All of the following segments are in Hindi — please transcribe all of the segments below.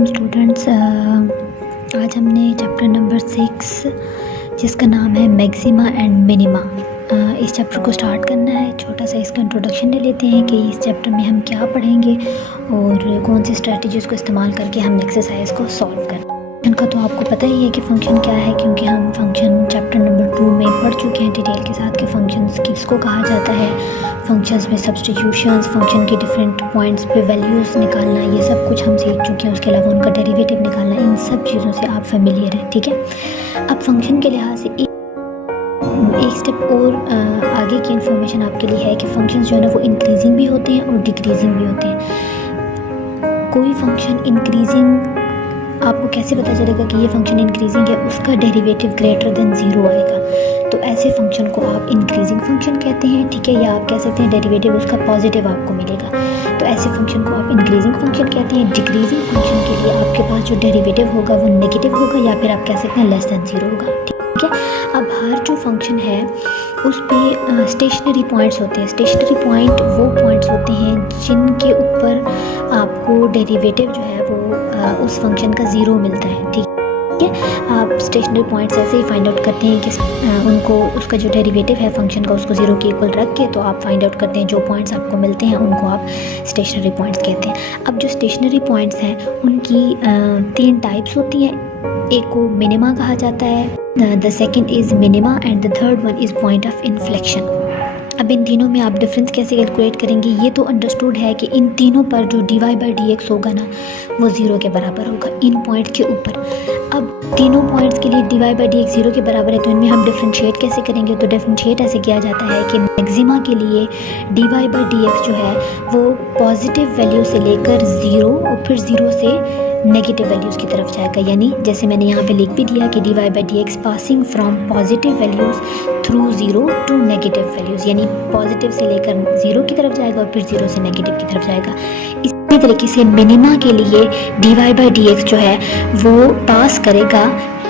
अस्सलाम स्टूडेंट्स। आज हमने चैप्टर नंबर 6 जिसका नाम है मैक्सिमा एंड मिनिमा, इस चैप्टर को स्टार्ट करना है। छोटा सा इसका इंट्रोडक्शन ले लेते हैं कि इस चैप्टर में हम क्या पढ़ेंगे और कौन सी स्ट्रेटजीज़ को इस्तेमाल करके हम एक्सरसाइज को सॉल्व करें। फंक्शन का तो आपको पता ही है कि फ़ंक्शन क्या है, क्योंकि हम फंक्शन चैप्टर नंबर 2 में पढ़ चुके हैं डिटेल के साथ कि फ़ंक्शंस किसको कहा जाता है। फंक्शंस में सब्स्टिट्यूशंस, फंक्शन के डिफरेंट पॉइंट्स पे वैल्यूज़ निकालना, ये सब कुछ हम सीख चुके हैं। उसके अलावा उनका डेरिवेटिव निकालना, इन सब चीज़ों से आप फेमिलियर हैं, ठीक है। अब फंक्शन के लिहाज से एक स्टेप और आगे की इन्फॉर्मेशन आपके लिए है कि फंक्शंस जो है ना वो इंक्रीजिंग भी होते हैं और डिक्रीजिंग भी होते हैं। कोई फंक्शन इंक्रीजिंग आपको कैसे पता चलेगा कि ये फंक्शन इंक्रीजिंग है, उसका डेरिवेटिव ग्रेटर देन 0 आएगा, तो ऐसे फंक्शन को आप इंक्रीजिंग फंक्शन कहते हैं, ठीक है। या आप कह सकते हैं डेरिवेटिव उसका पॉजिटिव आपको मिलेगा, तो ऐसे फंक्शन को आप इंक्रीजिंग फंक्शन कहते हैं। डिक्रीजिंग फंक्शन के लिए आपके पास जो डेरिवेटिव होगा वो नेगेटिव होगा, या फिर आप कह सकते हैं लेस देन 0 होगा, ठीक है। अब हर जो फंक्शन है उस पे स्टेशनरी पॉइंट्स होते हैं। स्टेशनरी पॉइंट वो पॉइंट्स होते हैं जिनके ऊपर आपको डेरिवेटिव जो है वो उस फंक्शन का 0 मिलता है, ठीक है। आप स्टेशनरी पॉइंट्स ऐसे ही फाइंड आउट करते हैं कि उनको उसका जो डेरिवेटिव है फंक्शन का उसको 0 के इक्वल रख के, तो आप फाइंड आउट करते हैं जो पॉइंट्स आपको मिलते हैं उनको आप स्टेशनरी पॉइंट्स कहते हैं। अब जो स्टेशनरी पॉइंट्स हैं उनकी 3 टाइप्स होती हैं। एक को मिनिमा कहा जाता है, the second is minima and the third one is point of inflection. अब इन तीनों में आप डिफरेंस कैसे कैलकुलेट करेंगे, ये तो अंडरस्टूड है कि इन तीनों पर जो dy/dx होगा ना वो 0 के बराबर होगा इन पॉइंट के ऊपर। अब तीनों पॉइंट्स के लिए dy/dx 0 के बराबर है, तो इनमें हम डिफ्रेंशिएट कैसे करेंगे, तो डिफ्रेंशिएट ऐसे किया जाता है कि मैक्सिमा के लिए dy/dx जो है वो पॉजिटिव वैल्यू से लेकर 0 और फिर 0 से नेगेटिव वैल्यूज़ की तरफ जाएगा। यानी जैसे मैंने यहाँ पे लिख भी दिया कि dy/dx passing from positive values through 0 to negative values, यानी पॉजिटिव से लेकर 0 की तरफ जाएगा और फिर 0 से नेगेटिव की तरफ जाएगा। इसी तरीके से मिनिमा के लिए dy/dx जो है वो पास करेगा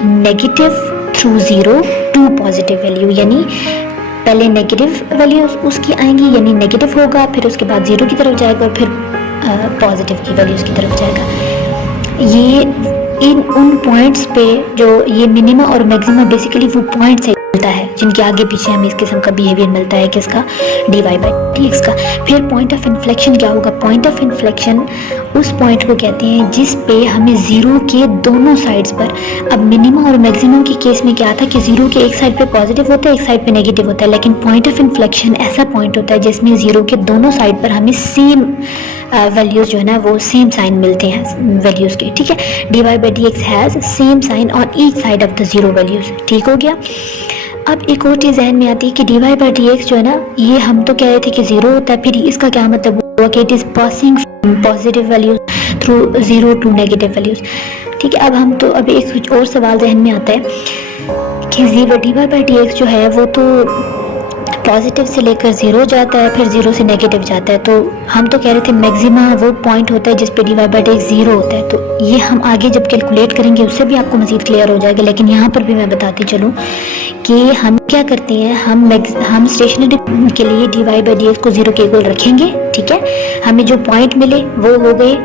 negative through 0 to positive value, यानी पहले नेगेटिव वैल्यूज़ उसकी आएंगी, यानी नेगेटिव होगा, फिर उसके बाद 0 की तरफ जाएगा और फिर पॉजिटिव की वैल्यूज़ की तरफ जाएगा। ये इन उन पॉइंट्स पे जो ये मिनिमा और मैक्सिमा बेसिकली वो पॉइंट्स है मिलता है जिनके आगे पीछे हमें इस किस्म का बिहेवियर मिलता है किसका, dy/dx का। फिर पॉइंट ऑफ इन्फ्लेक्शन क्या होगा, पॉइंट ऑफ इन्फ्लेक्शन उस पॉइंट को कहते हैं जिस पे हमें 0 के दोनों साइड्स पर, अब मिनिमा और मैक्सिमा के केस में क्या था कि 0 के एक साइड पे पॉजिटिव होता है, एक साइड पे नेगेटिव होता है, लेकिन पॉइंट ऑफ इन्फ्लेक्शन ऐसा पॉइंट होता है जिसमें 0 के दोनों साइड पर हमें सेम वैल्यूज़ जो है ना वो सेम साइन मिलते हैं वैल्यूज़ के, ठीक है। dy/dx has same sign on each side of the 0 values, ठीक हो गया। अब एक और चीज़ जहन में आती है कि dy/dx जो है ना ये हम तो कह रहे थे कि 0 होता है, फिर इसका क्या मतलब हुआ कि it is passing positive values through 0 to negative values, ठीक है। अब हम तो अब एक कुछ और सवाल जहन में आता है कि dy/dx जो है वो तो पॉजिटिव से लेकर 0 जाता है, फिर 0 से नेगेटिव जाता है, तो हम तो कह रहे थे मैक्सिमा वो पॉइंट होता है जिस पे dy/dx 0 होता है। तो ये हम आगे जब कैलकुलेट करेंगे उससे भी आपको मज़ीद क्लियर हो जाएगा, लेकिन यहाँ पर भी मैं बताती चलूँ कि हम क्या करते हैं, हम स्टेशनरी के लिए dy/dx को 0 के इक्वल रखेंगे, ठीक है। हमें जो पॉइंट मिले वो हो गए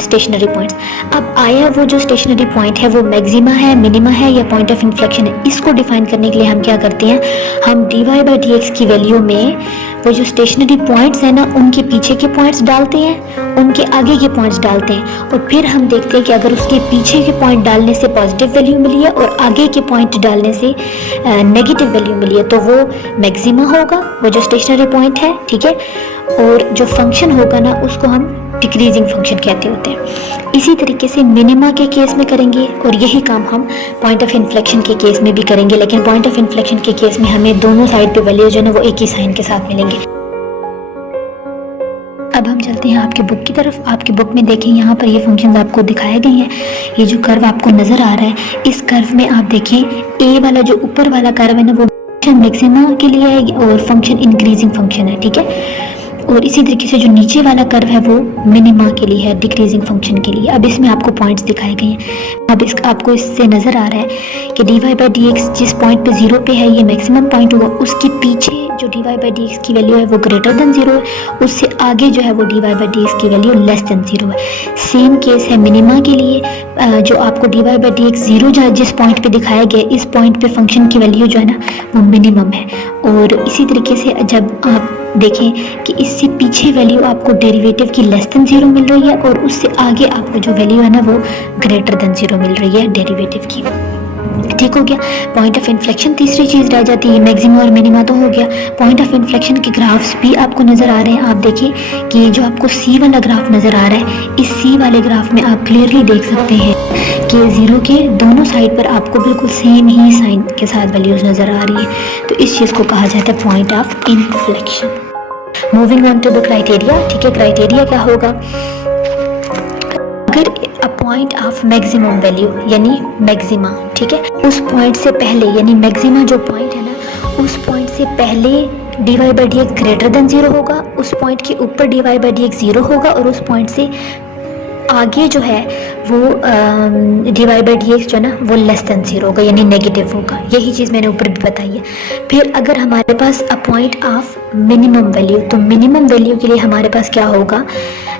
स्टेशनरी पॉइंट्स। अब आया वो जो स्टेशनरी पॉइंट है वो मैक्सिमा है, मिनिमा है या पॉइंट ऑफ इन्फ्लेक्शन है, इसको डिफाइन करने के लिए हम क्या करते हैं, हम dy/dx की वैल्यू में वो जो स्टेशनरी पॉइंट्स हैं ना उनके पीछे के पॉइंट्स डालते हैं, उनके आगे के पॉइंट्स डालते हैं, और फिर हम देखते हैं कि अगर उसके पीछे के पॉइंट डालने से पॉजिटिव वैल्यू मिली है और आगे के पॉइंट डालने से नेगेटिव वैल्यू मिली है तो वो मैक्सिमा होगा, वो जो स्टेशनरी पॉइंट है, ठीक है। और जो फंक्शन होगा ना उसको हम डिक्रीजिंग फंक्शन कहते होते हैं। इसी तरीके से मिनिमा के केस में करेंगे और यही काम हम पॉइंट ऑफ इन्फ्लेक्शन के केस में भी करेंगे, लेकिन पॉइंट ऑफ इन्फ्लेक्शन के केस में हमें दोनों साइड पे वैल्यू जो है ना वो एक ही साइन के साथ मिलेंगे। अब हम चलते हैं आपके बुक की तरफ। आपके बुक में देखें यहाँ पर ये फंक्शंस आपको दिखाए गए हैं। ये जो कर्व आपको नज़र आ रहा है इस कर्व में आप देखें ए वाला जो ऊपर वाला कर्व है ना वो फंक्शन मैक्सिमा के लिए है और फंक्शन इंक्रीजिंग फंक्शन है, ठीक है। और इसी तरीके से जो नीचे वाला कर्व है वो मिनिमा के लिए है, डिक्रीजिंग फंक्शन के लिए। अब इसमें आपको पॉइंट्स दिखाए गए हैं। अब आपको इससे नज़र आ रहा है कि D Y by D x जिस पॉइंट पे 0 पे है, ये मैक्सिमम पॉइंट हुआ, उसके पीछे जो d Y by D x की वैल्यू है वो ग्रेटर देन 0 है, उससे आगे जो है वो d Y by D x की वैल्यू लेस देन 0 है। सेम केस है मिनिमा के लिए, जो आपको d Y by D x 0 जिस पॉइंट पे दिखाया गया, इस पॉइंट पे फंक्शन की वैल्यू जो है ना वो मिनिमम है। और इसी तरीके से जब आप देखें कि इससे पीछे वैल्यू आपको डेरिवेटिव की लेस देन 0 मिल रही है और उससे आगे आपको जो वैल्यू है ना वो ग्रेटर देन 0 मिल रही है डेरिवेटिव की। ठीक हो गया। पॉइंट ऑफ इन्फ्लेक्शन तीसरी चीज़ रह जाती है, मैक्सिमा और मिनिमा तो हो गया। पॉइंट ऑफ इन्फ्लेक्शन के ग्राफ्स भी आपको नज़र आ रहे हैं। आप देखिए कि जो आपको सी वाला ग्राफ नज़र आ रहा है, इस सी वाले ग्राफ में आप क्लियरली देख सकते हैं कि 0 के दोनों साइड पर आपको बिल्कुल सेम ही साइन के साथ वैल्यूज़ नज़र आ रही है। तो इस चीज़ को कहा जाता है point of inflection. Moving on to the criteria. ठीक है, क्राइटेरिया क्या होगा? अगर a point of maximum value यानी मैक्सिमा, ठीक है, उस पॉइंट से पहले यानी मैक्सिमा जो पॉइंट है ना, उस पॉइंट से पहले d Y by D x greater than 0 होगा, उस पॉइंट के ऊपर d Y by D x 0 होगा और उस पॉइंट से आगे जो है वो d Y by D x जो है ना वो लेस देन 0 होगा यानी नेगेटिव होगा। यही चीज़ मैंने ऊपर भी बताई है। फिर अगर हमारे पास a point of minimum value, तो मिनिमम वैल्यू के लिए हमारे पास क्या होगा,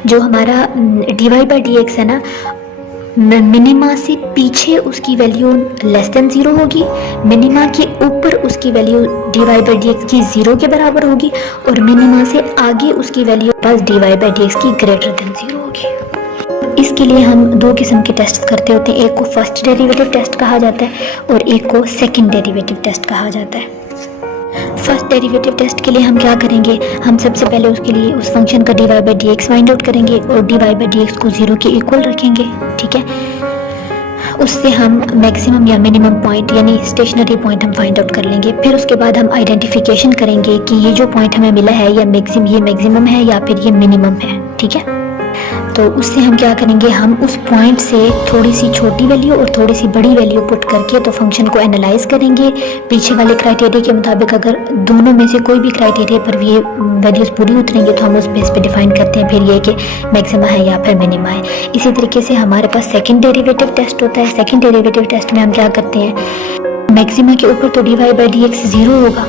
जो हमारा d Y by D x है ना, मिनिमा से पीछे उसकी वैल्यू लेस देन 0 होगी, मिनिमा के ऊपर उसकी value d Y by D x की 0 के बराबर होगी और मिनिमा से आगे उसकी वैल्यू बस d Y by D x की ग्रेटर देन 0 होगी। इसके लिए हम दो किस्म के टेस्ट करते होते हैं, एक को फर्स्ट डेरिवेटिव टेस्ट कहा जाता है और एक को सेकंड डेरिवेटिव टेस्ट कहा जाता है। फर्स्ट डेरिवेटिव टेस्ट के लिए हम क्या करेंगे, हम सबसे पहले उसके लिए उस फंक्शन का d Y by D x find out करेंगे और d Y by D x को 0 के इक्वल रखेंगे। ठीक है, उससे हम मैक्सिमम या मिनिमम पॉइंट यानी स्टेशनरी पॉइंट हम फाइंड आउट कर लेंगे। फिर उसके बाद हम आइडेंटिफिकेशन करेंगे कि ये जो पॉइंट हमें मिला है या ये मैक्सिमम है या फिर ये मिनिमम है। ठीक है, तो उससे हम क्या करेंगे, हम उस पॉइंट से थोड़ी सी छोटी वैल्यू और थोड़ी सी बड़ी वैल्यू पुट करके तो फंक्शन को एनालाइज करेंगे पीछे वाले क्राइटेरिया के मुताबिक। अगर दोनों में से कोई भी क्राइटेरिया पर ये वैल्यूज़ पूरी उतरेंगे तो हम उस बेस पे डिफाइन करते हैं फिर ये कि मैक्सिमा है या फिर मिनिमा है। इसी तरीके से हमारे पास सेकंड डेरिवेटिव टेस्ट होता है। सेकंड डेरिवेटिव टेस्ट में हम क्या करते हैं, मैक्सिमा के ऊपर तो d Y by D x 0 होगा,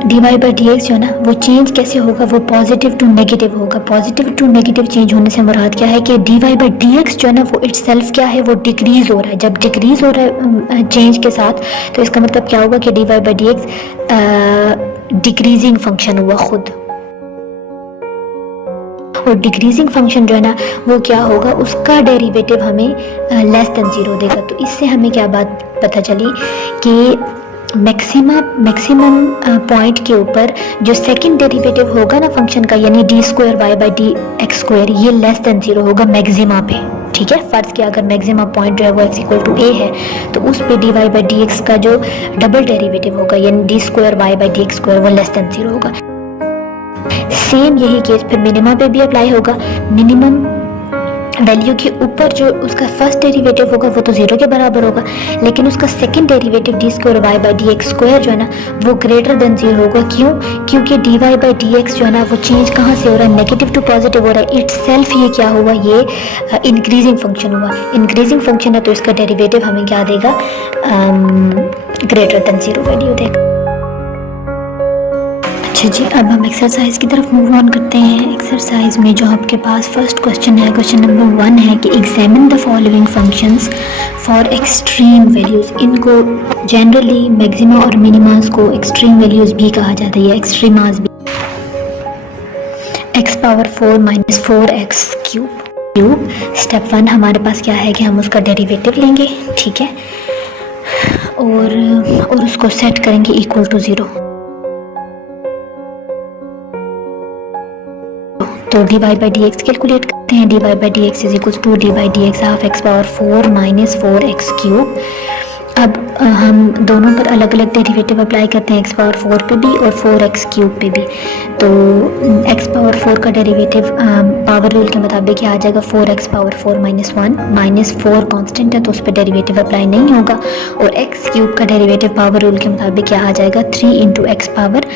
d Y by D x जो है ना वो चेंज कैसे होगा, वो पॉजिटिव टू नेगेटिव होगा। पॉजिटिव टू नेगेटिव चेंज होने से मुराद क्या है कि D Y by D x जो है ना वो इटसेल्फ क्या है, वो डिक्रीज हो रहा है। जब डिक्रीज हो रहा है चेंज के साथ, तो इसका मतलब क्या होगा कि D Y by D x decreasing function हुआ खुद, और डिक्रीजिंग फंक्शन जो है ना वो क्या होगा, उसका डेरिवेटिव हमें लेस देन 0 देगा। तो इससे हमें क्या बात पता चली कि मैक्सिमम पॉइंट के ऊपर जो सेकंड डेरिवेटिव होगा ना फंक्शन का, यानी d square y by D x square, ये लेस देन 0 होगा मैक्सिमा पे। ठीक है, फर्ज किया अगर मैक्सिमा पॉइंट जो है वो एक्स इक्वल टू ए है तो उस पे d Y by D x का जो डबल डेरिवेटिव होगा यानी d square y by D x square वो लेस देन 0 होगा। सेम यही केस फिर मिनिमा पे भी अप्लाई होगा। मिनिमम वैल्यू के ऊपर जो उसका फर्स्ट डेरिवेटिव होगा वो तो 0 के बराबर होगा, लेकिन उसका second derivative d square y by D x square जो है ना वो ग्रेटर देन 0 होगा। क्यों? क्योंकि d Y by D x जो है ना वो चेंज कहाँ से हो रहा है, नेगेटिव टू पॉजिटिव हो रहा है। इटसेल्फ ये क्या हुआ, ये इंक्रीजिंग फंक्शन हुआ। इंक्रीजिंग फंक्शन है तो इसका डेरिवेटिव हमें क्या देगा, ग्रेटर देन 0 वैल्यू देगा। अच्छा जी, अब हम एक्सरसाइज की तरफ मूव ऑन करते हैं। एक्सरसाइज में जो आपके पास फर्स्ट क्वेश्चन है, क्वेश्चन नंबर 1 है कि examine the following functions for extreme values. इनको जनरली मैक्सिमा और मिनिमास को एक्सट्रीम वैल्यूज़ भी कहा जाता है या एक्सट्रीमास भी। x power 4 minus 4x cube. Step 1 हमारे पास क्या है कि हम उसका डेरिवेटिव लेंगे, ठीक है, और उसको सेट करेंगे इक्वल टू 0। तो d Y by D x calculate करते हैं। D Y by D x is equal to d by D x half x power 4 minus 4x cube. अब हम दोनों पर अलग अलग डेरिवेटिव अप्लाई करते हैं, x पावर 4 पे भी और 4x क्यूब पे भी। तो x पावर 4 का डेरिवेटिव पावर रूल के मुताबिक आ जाएगा 4x power 4 minus 1, minus 4 constant है तो उस पर डेरिवेटिव अप्लाई नहीं होगा। और x क्यूब का डेरिवेटिव पावर रूल के मुताबिक आ जाएगा 3 into x power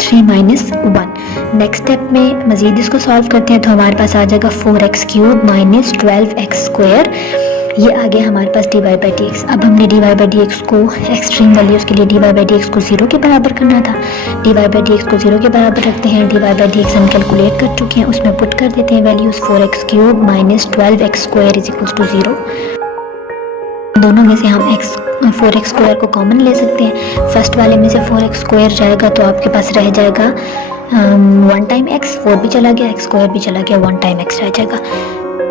3 minus 1। Next step में मज़ीद इसको सॉल्व करते हैं तो हमारे पास आ जाएगा 4x cube minus 12x square. ये आ गया हमारे पास dy बाई डी एक्स। अब हमने dy बाई डी एक्स को एक्सट्रीम वैल्यूज़ के लिए dy बाई डी एक्स को 0 के बराबर करना था। dy बाई डी एक्स को 0 के बराबर रखते हैं। dy बाई डी एक्स हम कैलकुलेट कर चुके हैं, उसमें पुट कर देते हैं values 4x cube minus 12x square is equals to 0। दोनों में से हम 4x स्क्वायर को कॉमन ले सकते हैं। फर्स्ट वाले में से 4x स्क्वायर जाएगा तो आपके पास रह जाएगा 1 टाइम x, 4 भी चला गया, x स्क्वायर भी चला गया, 1 टाइम x रह जाएगा।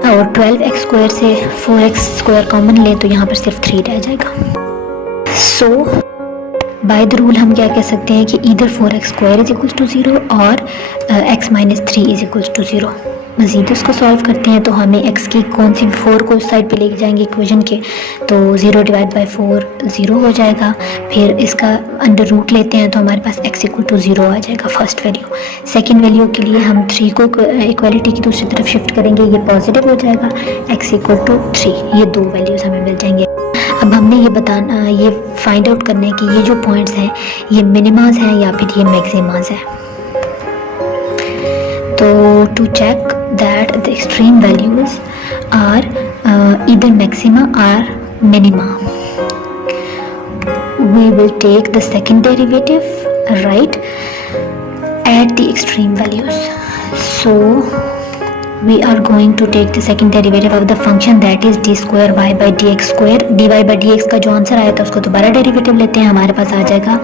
और 12x स्क्वायर से 4x स्क्वायर कॉमन ले तो यहाँ पर सिर्फ 3 रह जाएगा। सो बाय द रूल हम क्या कह सकते हैं कि इधर 4x square is equals to 0 और x minus 3 is equals to 0। मज़ीद उसको सॉल्व करते हैं तो हमें x की कौन सी 4 को उस साइड पे लेके जाएंगे इक्वेशन के, तो 0 डिवाइड बाई 4 0 हो जाएगा। फिर इसका अंडर रूट लेते हैं तो हमारे पास x इक्वल टू 0 आ जाएगा फर्स्ट वैल्यू। सेकंड वैल्यू के लिए हम 3 को इक्वालिटी की दूसरी तरफ शिफ्ट करेंगे, ये पॉजिटिव हो जाएगा, x इक्वल टू 3। ये 2 वैल्यूज़ हमें मिल जाएंगे। अब हमने ये फाइंड आउट करना है कि ये जो पॉइंट्स हैं ये मिनिमाज हैं या फिर ये मैक्सिमाज हैं। तो to check that the extreme values are either maxima or minima, we will take the second derivative right at the extreme values. So we are going to take the second derivative of the function that is d square y by dx square। dy by dx का जो आंसर आया था उसको दोबारा डेरिवेटिव लेते हैं, हमारे पास आ जाएगा,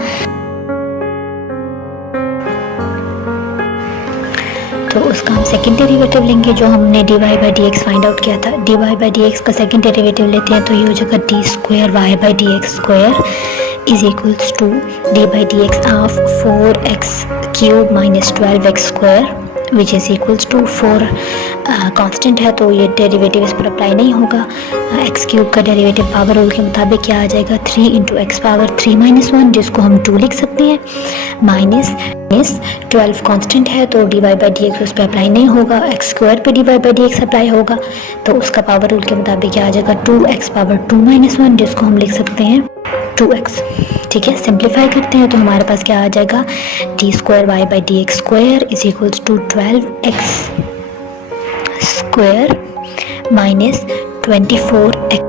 तो उसका हम सेकंड डेरिवेटिव लेंगे जो हमने dy by D x find out किया था। dy बाई डी एक्स का सेकंड डेरिवेटिव लेते हैं तो ये हो जाएगा d square y by D x square is equals to d by D x of 4x cube minus 12x square which is equals to 4 constant है तो ये डेरिवेटिव इस पर अप्लाई नहीं होगा। x क्यूब का डेरिवेटिव पावर रूल के मुताबिक क्या आ जाएगा 3 इंटू एक्स पावर 3 माइनस 1, जिसको हम 2 लिख सकते हैं, माइनस 12 कांस्टेंट है तो d Y by D x उस पर अप्लाई नहीं होगा, एक्स स्क्वायर पे d Y by D x apply होगा तो उसका पावर रूल के मुताबिक क्या आ जाएगा 2x पावर 2 माइनस 1, जिसको हम लिख सकते हैं 2x। ठीक है, सिंप्लीफाई करते हैं तो हमारे पास क्या आ जाएगा d square y by D x square is equals to 12x square minus 24x।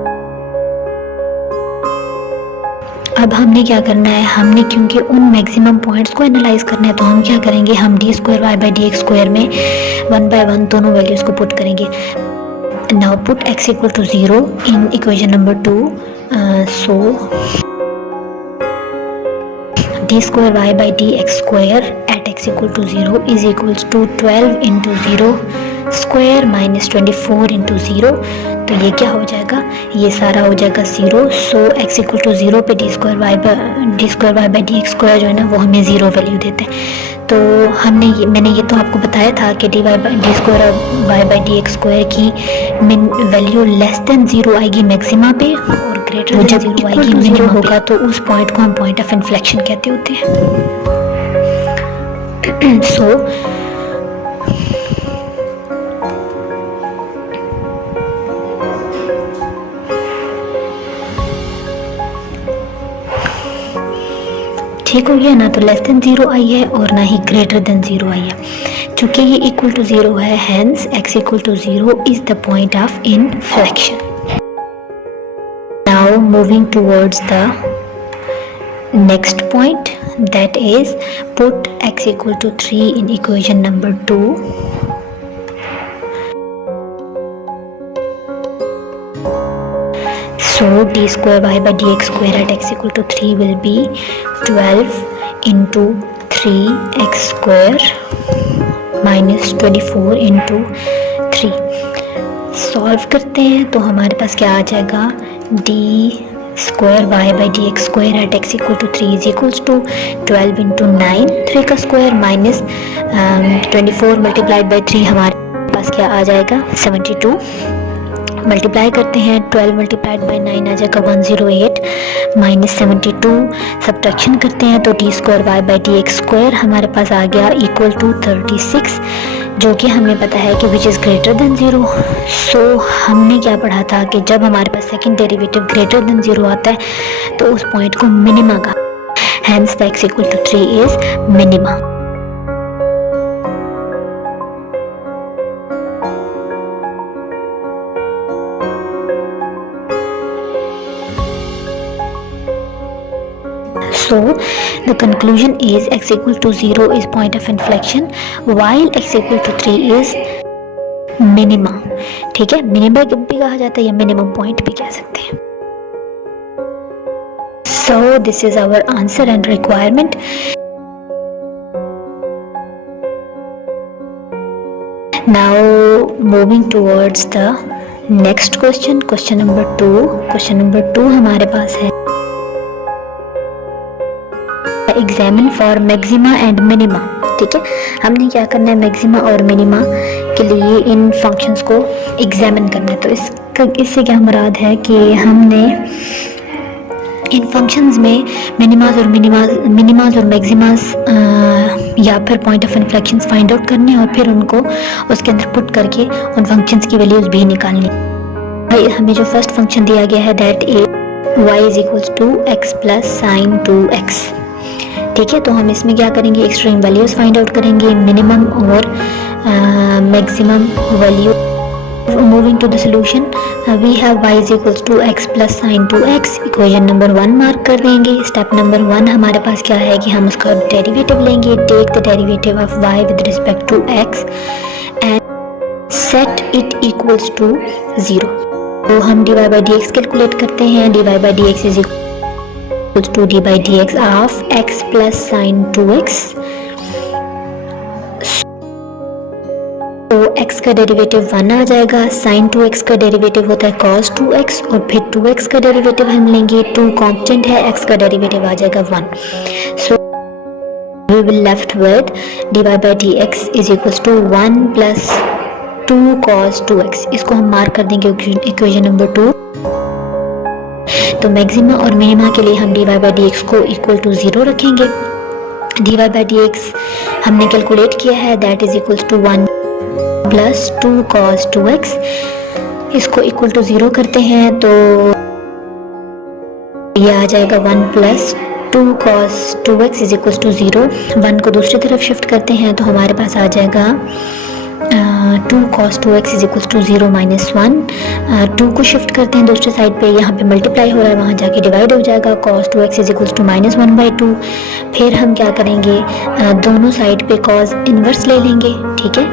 अब हमने क्या करना है, हमने क्योंकि उन मैक्सिमम पॉइंट्स को एनालाइज करना है तो हम क्या करेंगे, हम d square y by D x square में 1 बाय 1 दोनों वैल्यूज़ को पुट करेंगे। Now put x equal to 0 in equation number 2। So d square y by D x square at x equal to 0 is equals to 12 into 0 square minus 24 into 0। तो ये क्या हो जाएगा, ये सारा हो जाएगा 0। सो x इक्वल टू 0 पे d square y by D x square जो है ना वो हमें 0 वैल्यू देते हैं। तो मैंने ये तो आपको बताया था कि d square y by D x square की वैल्यू लेस देन 0 आएगी मैक्सिमा पे और ग्रेटर देन 0 आएगी मिनिमम होगा, तो उस पॉइंट को हम पॉइंट ऑफ इन्फ्लेक्शन कहते होते हैं। सो ठीक हो गया ना, तो लेस देन 0 आई है और ना ही ग्रेटर देन 0 आई है। चूँकि ये इक्वल टू 0 है, hence x equal to 0 is the point of inflection. Now moving towards the next point, that is put x equal to 3 in equation number 2। So d square y by dx square at x equal to 3 will be 12 into 3x square minus 24 into 3। Solve करते हैं तो हमारे पास क्या आ जाएगा, d square y by D x square at x equal to 3 is equals to 12 into 9 3 का स्क्वायर माइनस 24 मल्टीप्लाइड बाई 3, हमारे पास क्या आ जाएगा 72। मल्टीप्लाई करते हैं, 12 मल्टीप्लाइड बाई 9 आ जाएगा 108 माइनस 72। सब्ट्रैक्शन करते हैं तो d square y by d x square हमारे पास आ गया इक्वल टू 36, जो कि हमें पता है कि which is greater than 0। So हमने क्या पढ़ा था कि जब हमारे पास सेकंड डेरिवेटिव ग्रेटर देन 0 आता है तो उस पॉइंट को मिनिमा का, hence the x equal to 3 is minima. So the conclusion is x equal to 0 is point of inflection while x equal to 3 is minima। ठीक है, मिनिमा भी कहा जाता है या मिनिमम पॉइंट भी कह सकते हैं। So this is our answer and requirement। Now moving towards the next question, question number 2। question number 2 हमारे पास है examine for maxima and minima. ठीक है, हमने क्या करना है, मैक्सिमा और मिनिमा के लिए इन फंक्शंस को एग्जामिन करना है। तो इससे क्या मुराद है कि हमने इन फंक्शंस में मिनिमास और मैक्सिमास या फिर point of inflections find out करने और फिर उनको उसके अंदर पुट करके उन फंक्शंस की वैल्यूज भी निकालनी। हमें जो फर्स्ट फंक्शन दिया गया है that is y is equals to x plus sine 2x। ठीक है, तो हम इसमें क्या करेंगे, एक्सट्रीम वैल्यूज फाइंड आउट करेंगे, मिनिमम और maximum value. Moving to the solution, we have y is equals to x plus sine 2x। Equation number 1 mark कर देंगे। स्टेप नंबर 1 हमारे पास क्या है कि हम उसका डेरिवेटिव लेंगे। Take the derivative of y with respect to x and set it equals to 0। तो हम dy बाई dx कैलकुलेट करते हैं। dy by dx is equals to d by dx of x plus sine 2x। तो x का डेरिवेटिव 1 आ जाएगा, साइन 2x का डेरिवेटिव होता है cos 2x और फिर 2x का डेरिवेटिव हम लेंगे, 2 कांस्टेंट है, x का डेरिवेटिव आ जाएगा 1। So we will left with dy by dx is equals to 1 plus 2 cos 2x। इसको हम मार्क कर देंगे इक्वेशन नंबर 2। तो मैक्सिमा और मिनिमा के लिए हम dy बाई dx को इक्वल टू 0 रखेंगे। dy बाई dx हमने कैलकुलेट किया है, that is equals to 1 plus 2 cos 2x। इसको इक्वल टू 0 करते हैं तो ये आ जाएगा 1 plus 2 cos 2x is equals to 0। 1 को दूसरी तरफ शिफ्ट करते हैं तो हमारे पास आ जाएगा 2 cos 2x is equals to 0 minus 1। 2 को शिफ्ट करते हैं दूसरे साइड पे, यहाँ पे मल्टीप्लाई हो रहा है, वहाँ जाके डिवाइड हो जाएगा। cos 2x is equals to minus 1/2। फिर हम क्या करेंगे, दोनों साइड पे cos इनवर्स ले लेंगे। ठीक है,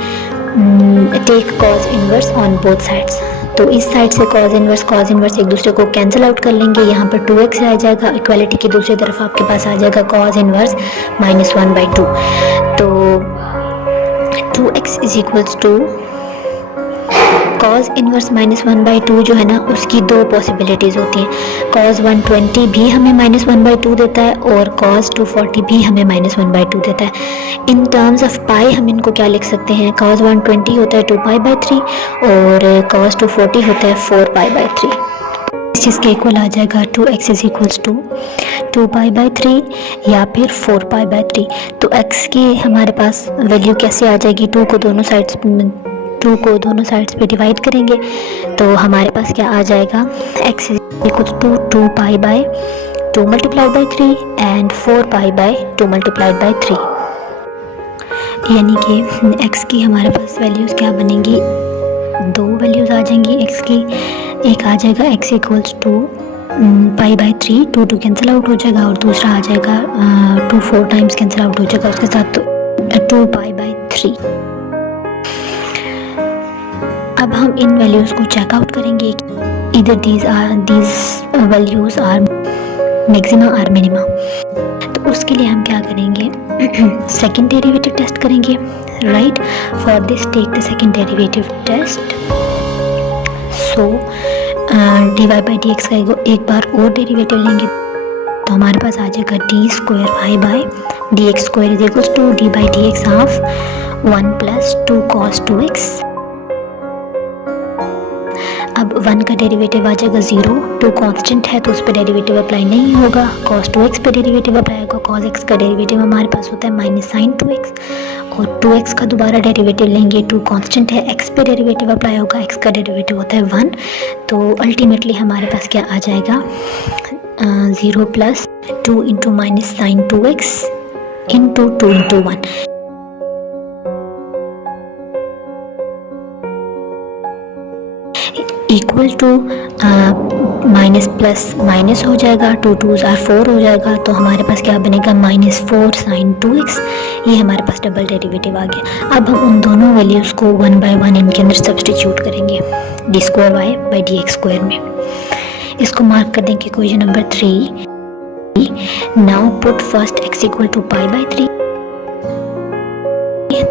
take cos inverse on both sides. तो इस साइड से cos इनवर्स एक दूसरे को कैंसिल आउट कर लेंगे। यहाँ पर 2x आ जाएगा, इक्वालिटी की दूसरी तरफ आपके पास आ जाएगा cos इनवर्स माइनस 1/2। तो 2x is equals to cos inverse minus 1/2 जो है ना, उसकी दो पॉसिबिलिटीज़ होती हैं। cos 120 भी हमें माइनस 1/2 देता है और cos 240 भी हमें माइनस 1/2 देता है। इन टर्म्स ऑफ पाई हम इनको क्या लिख सकते हैं, cos 120 होता है 2π/3 और cos 240 होता है 4π/3। इस चीज़ के इक्वल आ जाएगा 2x इज इक्वल्स टू 2π/3 या फिर 4π/3। तो x की हमारे पास वैल्यू कैसे आ जाएगी, 2 को दोनों साइड्स पे डिवाइड करेंगे तो हमारे पास क्या आ जाएगा, x is equals to 2π/2 multiplied by 3 and 4π/2 multiplied by 3। यानी कि x की हमारे पास वैल्यूज़ क्या बनेंगी, दो वैल्यूज़ आ जाएंगी x की। एक आ जाएगा x equals to π/3, 2 cancel out हो जाएगा, और दूसरा आ जाएगा 2 4 टाइम्स कैंसिल आउट हो जाएगा उसके साथ, तो 2π/3। अब हम इन वैल्यूज़ को चेकआउट करेंगे, इधर दीज वैल्यूज़ आर मैक्सिमा और मिनिमा। तो उसके लिए हम क्या करेंगे, सेकंड डेरिवेटिव टेस्ट करेंगे। Right, for this take the second derivative test. So dy by dx का एक बार और डेरिवेटिव लेंगे तो हमारे पास आ जाएगा d² y by dx² is equals to d by dx of 1 plus 2 cos 2x। अब 1 का डेरिवेटिव आ जाएगा 0, 2 कांस्टेंट है तो उस पर डेरिवेटिव अप्लाई नहीं होगा, cos 2x पे डेरिवेटिव अप्लाई होगा, cos x का डेरिवेटिव हमारे पास होता है माइनस साइन 2x, और 2x का दोबारा डेरिवेटिव लेंगे, 2 कांस्टेंट है, x पे डेरिवेटिव अप्लाई होगा, x का डेरिवेटिव होता है 1, तो अल्टीमेटली हमारे पास क्या आ जाएगा 0 plus 2 into minus sine 2x into 2 into 1, equal to minus plus minus हो जाएगा, 2 2s are 4 हो जाएगा, तो हमारे पास क्या बनेगा -4 sin 2x, ये हमारे पास डबल डेरिवेटिव आ गया। अब हम उन दोनों वैल्यूज़ को 1 बाय 1 इनके अंदर सब्सटीट्यूट करेंगे d² y by dx² में। इसको मार्क कर देंगे equation number 3। Now put first x equal to pi by 3,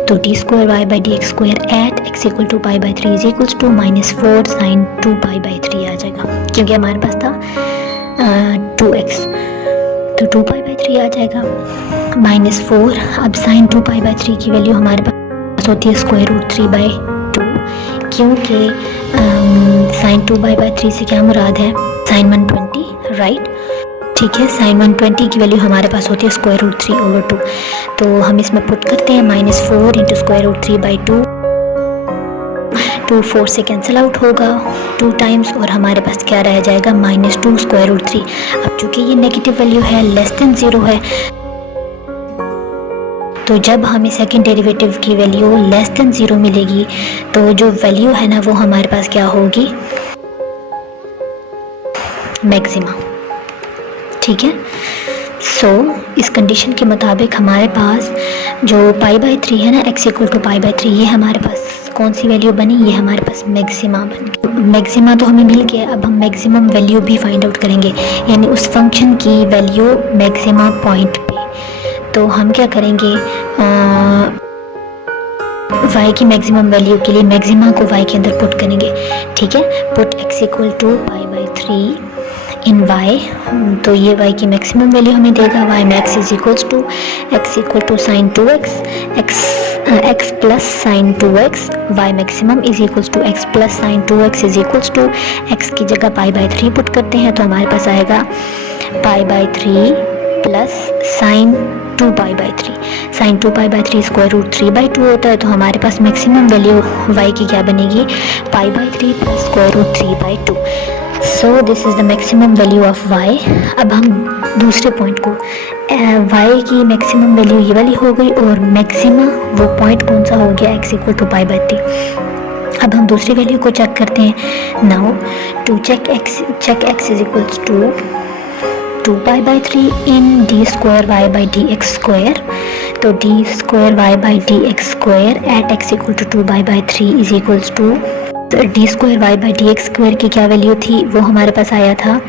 तो d² y by dx² at x equal to pi by 3 is equals to -4 sin 2 pi by 3 आ जाएगा, क्योंकि हमारे पास था 2x, तो 2 पाई बाई 3 आ जाएगा -4। अब sin 2 पाई बाई 3 की वैल्यू हमारे पास होती है √3/2, क्योंकि sin 2 पाई बाई 3 से क्या मुराद है sin 120, राइट, ठीक है। sin 120 की वैल्यू हमारे पास होती है √3/2, तो हम इसमें पुट करते हैं -4 इंटू √3/2, 2 4 से कैंसिल आउट होगा 2 टाइम्स, और हमारे पास क्या रह जाएगा -2 √3। अब चूंकि ये नेगेटिव वैल्यू है, लेस देन 0 है, तो जब हमें सेकंड डेरिवेटिव की वैल्यू लेस देन 0 मिलेगी, तो जो वैल्यू है ना वो हमारे पास क्या होगी मैक्सिमा, ठीक है। सो इस कंडीशन के मुताबिक हमारे पास जो पाई बाई 3 है ना, x equal to pi by 3, ये हमारे पास कौन सी वैल्यू बनी, ये हमारे पास मैक्सिमा बनी। मैक्सिमा तो हमें मिल गया, अब हम मैक्सिमम वैल्यू भी फाइंड आउट करेंगे, यानी उस फंक्शन की वैल्यू मैक्सिमा पॉइंट पे। तो हम क्या करेंगे, y की मैक्सिमम वैल्यू के लिए मैक्सिमा को y के अंदर पुट करेंगे, ठीक है। Put x equal to pi by 3 in y, तो ये y की मैक्सिमम वैल्यू हमें देगा y max is equals to x equal to sine 2x, x plus sine 2x, y maximum is equals to x plus sine 2x is equals to x की जगह पाई बाई 3 पुट करते हैं, तो हमारे पास आएगा pi by 3 plus sine 2 pi by 3, sine 2 pi by 3 √3/2 होता है, तो हमारे पास मैक्सिमम वैल्यू y की क्या बनेगी पाई by 3 plus √3/2। So this is the maximum value of y। अब हम दूसरे पॉइंट को, y की मैक्सिमम वैल्यू ये वाली हो गई, और मैक्सिमा वो पॉइंट कौन सा हो गया x equal to pi by 3। अब हम दूसरी वैल्यू को चेक करते हैं। Now to check x is equals to 2 pi by 3 in d² y by dx², तो d² y by dx² at x equal to 2 pi by 3 is equals to d² y by dx² की क्या वैल्यू थी, वो हमारे पास आया था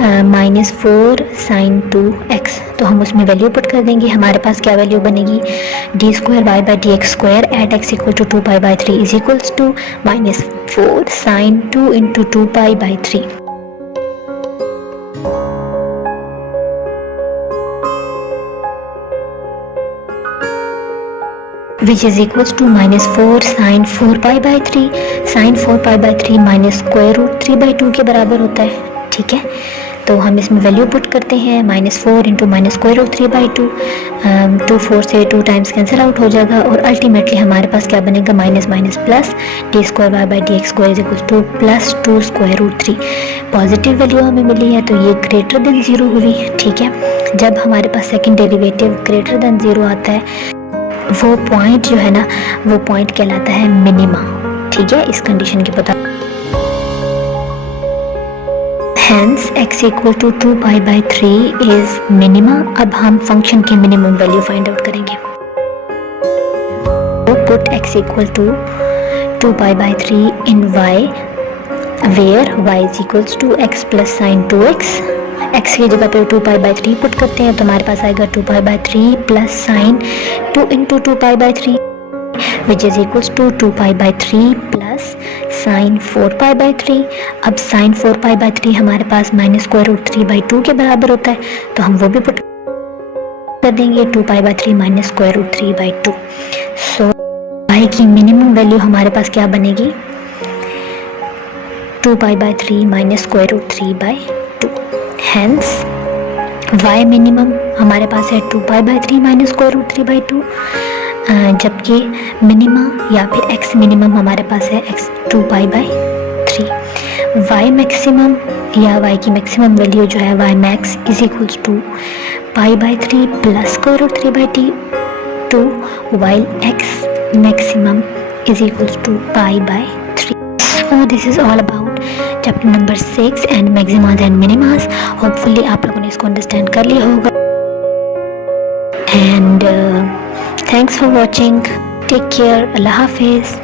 -4 sin 2x, तो हम उसमें वैल्यू पुट कर देंगे, हमारे पास क्या वैल्यू बनेगी d² y by dx² at x equal to 2 pi by 3 is equals to -4 sin 2 into 2 pi by 3। which is equals to -4 sin 4 pi by 3, sin 4 pi by 3 minus √3/2 के बराबर होता है, ठीक है। तो हम इसमें वैल्यू पुट करते हैं, -4 इंटू -√3/2, 2 4 से 2 टाइम्स कैंसिल आउट हो जाएगा, और अल्टीमेटली हमारे पास क्या बनेगा minus minus plus d² y by dx² is equal two plus 2 √3। Positive value हमें मिली है, तो ये ग्रेटर देन 0 हुई, ठीक है। जब हमारे पास सेकेंड डेरिवेटिव ग्रेटर देन 0 आता है, वो पॉइंट जो है ना, वो पॉइंट कहलाता है मिनिमा, ठीक है, इस कंडीशन के बता। Hence x equal to 2 pi by 3 is minima. अब हम फंक्शन की मिनिमम वैल्यू फाइंड आउट करेंगे। तो put x equal to 2 pi by 3 in y, where y is equals to x plus sine 2x, x की जगह पे 2 पाई बाई 3 पुट करते हैं, तो हमारे पास आएगा 2 pi by 3 plus sine 2 into 2 pi by 3 which is equals to 2 pi by 3 plus sine 4 pi by 3। अब साइन 4 पाई बाई 3 हमारे पास -√3/2 के बराबर होता है, तो हम वो भी पुट कर देंगे, 2 पाई बाई 3 -√3/2। सो y की मिनिमम वैल्यू हमारे पास क्या बनेगी 2 pi by 3 minus square root 3 by 2. Hence y minimum हमारे पास है 2 pi by 3 minus square root 3 by 2, जबकि मिनिमा या फिर x मिनिमम हमारे पास है x 2 pi by 3. y maximum या y की मैक्सिमम वैल्यू जो है y max is equals to pi by 3 plus square root 3 by 2, while x maximum is equals to pi by 3. So this is all about chapter number 6 and maximas and minimas. Hopefully आप लोगों ने इसको अंडरस्टैंड कर लिया होगा. And thanks for watching. Take care. Allah Hafiz.